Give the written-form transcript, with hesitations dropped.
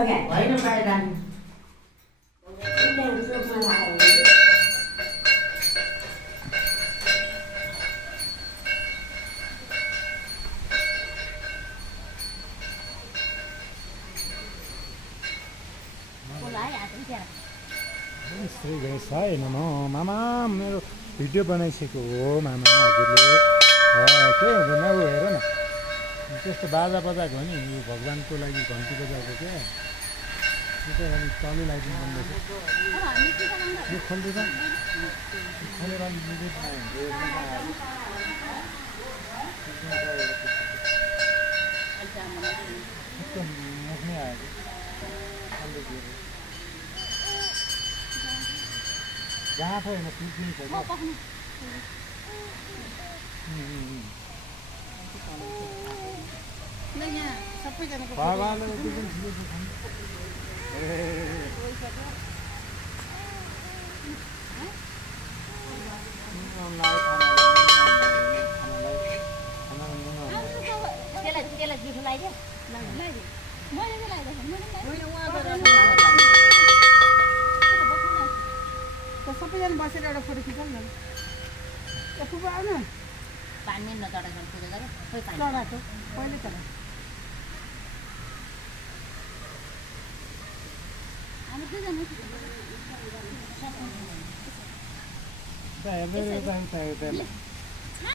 होइन पाए जाने श्री गणेश नमो मामा मेरो भिडियो बनाइसकेको हो मामा हजुरले के हुँदैन ऊ हेर न त्यस्तो बाजा बजाएको हो नि यो भगवान्को लागि घन्टी बजाएको क्या त्यो त अलिक तलै लगाइदिनु पर्नेछ यो खोल्दै त खोलेर अलिक मुखमै आएको गाँठो होइन पिकनिक हो सबैजना बसेर एउटा फोटो खिचौँ न फुपा आउनु पानी नचढाएको पूजा गरे खोइ पानी चढाएको पहिले चढा हामी के जानु हेर्दै